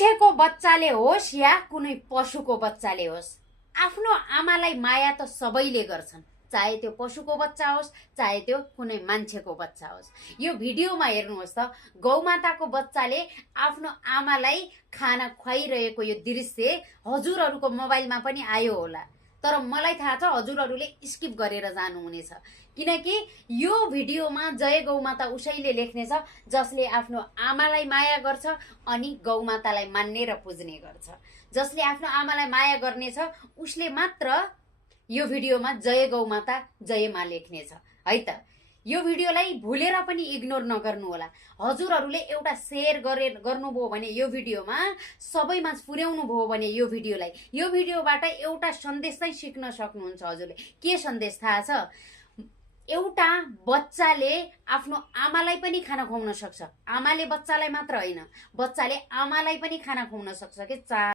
मान्छेको बच्चाले होस् या कुनै पशुको बच्चाले होस्, आफ्नो आमालाई माया त सबैले गर्छन्, चाहे त्यो पशुको बच्चा होस् चाहे त्यो कुनै मान्छेको बच्चा होस्। यो भिडियोमा हेर्नुहोस् त, गौमाताको बच्चाले आफ्नो आमालाई खाना खुवाइरहेको यो दृश्य हजुरहरूको मोबाइलमा पनि आयो होला, तर मलाई थाहा छ हजुरहरूले स्किप गरेर जानुहुनेछ, किनकि यो भिडियोमा जय गौमाता उसैले लेख्नेछ जसले आफ्नो आमालाई माया गर्छ अनि गौमातालाई मान्ने र पुज्ने गर्छ। जसले आफ्नो आमालाई माया गर्नेछ उसले मात्र यो भिडियोमा जय गौमाता जय मा लेख्नेछ है त। यो भिडियोलाई भुलेर पनि इग्नोर नगर्नु होला। हजुरहरूले एउटा शेयर गर्नुभयो भने यो भिडियोमा सबैमा पुर्याउनु भयो भने यो भिडियोबाट एउटा सन्देश चाहिँ सिक्न सक्नुहुन्छ। हजुरले के सन्देश थाहा छ? एउटा बच्चाले आफ्नो आमालाई पनि खाना खुवाउन सक्छ, आमाले बच्चालाई मात्र होइन, बच्चाले आमालाई पनि खाना खुवाउन सक्छ के